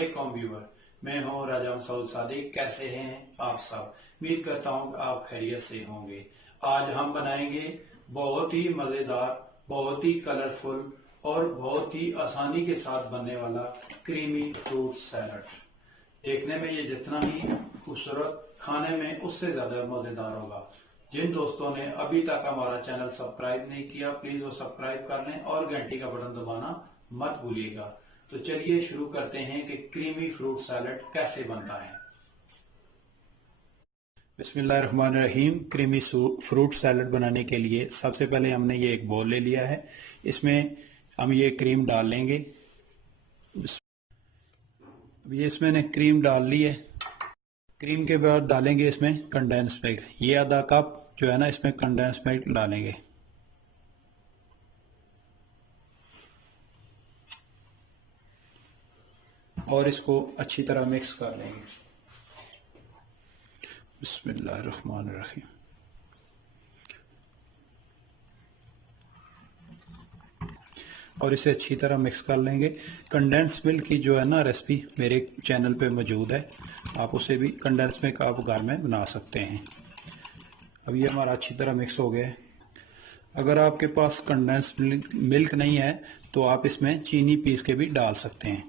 वालेकुम व्यूअर, मैं हूं राजा मसूद सादिक। कैसे हैं आप सब? उम्मीद करता हूं कि आप खैरियत से होंगे। आज हम बनाएंगे बहुत ही मजेदार, बहुत ही कलरफुल और बहुत ही आसानी के साथ बनने वाला क्रीमी फ्रूट सैलड। देखने में ये जितना ही खूबसूरत, खाने में उससे ज्यादा मजेदार होगा। जिन दोस्तों ने अभी तक हमारा चैनल सब्सक्राइब नहीं किया, प्लीज वो सब्सक्राइब कर लें और घंटी का बटन दबाना मत भूलिएगा। तो चलिए शुरू करते हैं कि क्रीमी फ्रूट सैलड कैसे बनता है। बिस्मिल्लाहिर्रहमानिर्रहीम। क्रीमी फ्रूट सैलड बनाने के लिए सबसे पहले हमने ये एक बोल ले लिया है। इसमें हम ये क्रीम डाल लेंगे। अभी इसमें ने क्रीम डाल ली है। क्रीम के बाद डालेंगे इसमें कंडेंस मिल्क। ये आधा कप जो है ना, इसमें कंडेंस मिल्क डालेंगे। और इसको अच्छी तरह मिक्स कर लेंगे। बिस्मिल्लाहिर्रहमानिर्रहीम। और इसे अच्छी तरह मिक्स कर लेंगे। कंडेंस मिल्क की जो है ना रेसिपी मेरे चैनल पे मौजूद है, आप उसे भी कंडेंस मिल्क आप घर में बना सकते हैं। अब ये हमारा अच्छी तरह मिक्स हो गया है। अगर आपके पास कंडेंस मिल्क नहीं है तो आप इसमें चीनी पीस के भी डाल सकते हैं।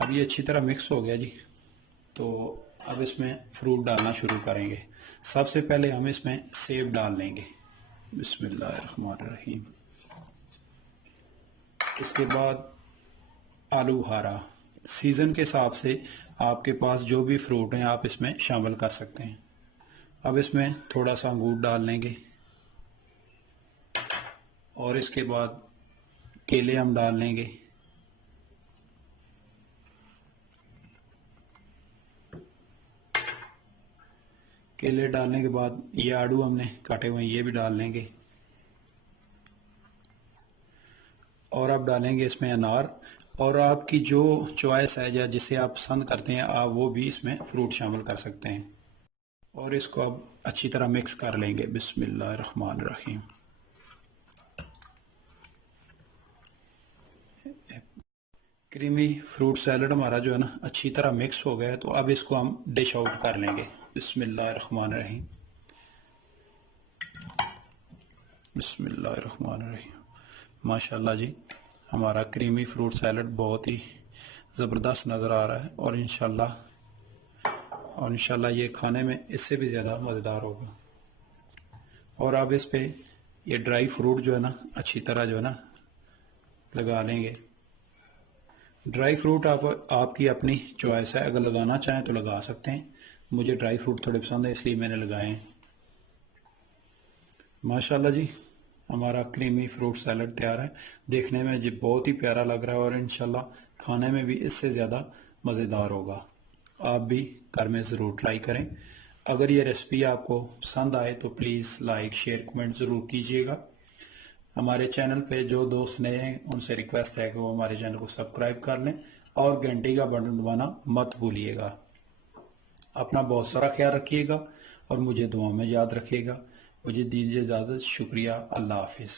अब ये अच्छी तरह मिक्स हो गया जी। तो अब इसमें फ्रूट डालना शुरू करेंगे। सबसे पहले हम इसमें सेब डाल लेंगे। बिस्मिल्लाहिर्रहमानिर्रहीम। इसके बाद आलू बुखारा। सीज़न के हिसाब से आपके पास जो भी फ्रूट हैं आप इसमें शामिल कर सकते हैं। अब इसमें थोड़ा सा अंगूर डाल लेंगे और इसके बाद केले हम डाल लेंगे। केले डालने के बाद ये आड़ू हमने काटे हुए ये भी डाल लेंगे। और अब डालेंगे इसमें अनार। और आपकी जो चॉइस है या जिसे आप पसंद करते हैं आप वो भी इसमें फ्रूट शामिल कर सकते हैं। और इसको अब अच्छी तरह मिक्स कर लेंगे। बिस्मिल्लाहिर्रहमानिर्रहीम। क्रीमी फ्रूट सैलड हमारा जो है ना अच्छी तरह मिक्स हो गया है। तो अब इसको हम डिश आउट कर लेंगे। बिस्मिल्लाहिर्रहमानिर्रहीम। बिस्मिल्लाहिर्रहमानिर्रहीम। माशाल्लाह जी, हमारा क्रीमी फ्रूट सैलड बहुत ही ज़बरदस्त नज़र आ रहा है। और इंशाल्लाह ये खाने में इससे भी ज़्यादा मज़ेदार होगा। और अब इस पे ये ड्राई फ्रूट जो है ना अच्छी तरह जो है ना लगा लेंगे। ड्राई फ्रूट आपकी अपनी चॉइस है, अगर लगाना चाहें तो लगा सकते हैं। मुझे ड्राई फ्रूट थोड़े पसंद है इसलिए मैंने लगाए हैं। माशाल्लाह जी, हमारा क्रीमी फ्रूट सैलड तैयार है। देखने में ये बहुत ही प्यारा लग रहा है और इंशाल्लाह खाने में भी इससे ज़्यादा मज़ेदार होगा। आप भी घर में ज़रूर ट्राई करें। अगर ये रेसिपी आपको पसंद आए तो प्लीज़ लाइक शेयर कमेंट ज़रूर कीजिएगा। हमारे चैनल पे जो दोस्त नए हैं उनसे रिक्वेस्ट है कि वो हमारे चैनल को सब्सक्राइब कर लें और घंटी का बटन दबाना मत भूलिएगा। अपना बहुत सारा ख्याल रखिएगा और मुझे दुआ में याद रखिएगा। मुझे दीजिए इजाज़त। शुक्रिया। अल्लाह हाफिज़।